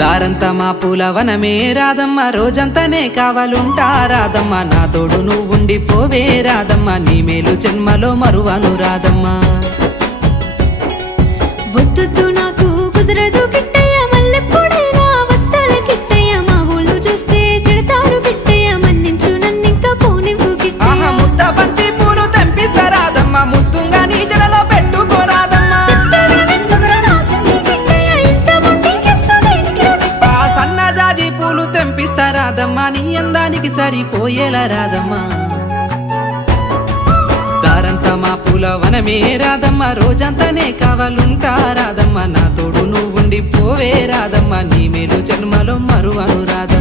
దారంతా మా పూలవనమే రాదమ్మ, రోజంతానే కావాలుంటా రాదమ్మ, నా తోడు నువ్వుండి పోవే రాదమ్మ, నీ మేలు జన్మలో మరువను రాదమ్మ. వద్దు నాకు కుదరదు కిట్టయ్య, మల్లెప్పుడైనా వస్తాల కిట్టయ్య, మా ఊళ్ళు చూస్తే తిడతారు కిట్టయ్య, మన్నించు నన్నింకా పోనివ్వు కిట్టయ్య. ముద్ద బంతి పూలు తెంపిస్తా రాదమ్మ, ముద్దుంగా నీ జడలో పెట్టుకోరాదమ్మ. సన్నజాజి పూలు తెంపిస్తా రాదమ్మ, నీ అందానికి సరిపోయేలా రాదమ్మ. దారంతా మా పూలవనమే రాదమ్మ, రోజంతానే కావాలుంటా రాదమ్మ, నా తోడు నువ్వుండి పోవే రాదమ్మ, నీ మేలు జన్మలో మరువను రాదమ్మ.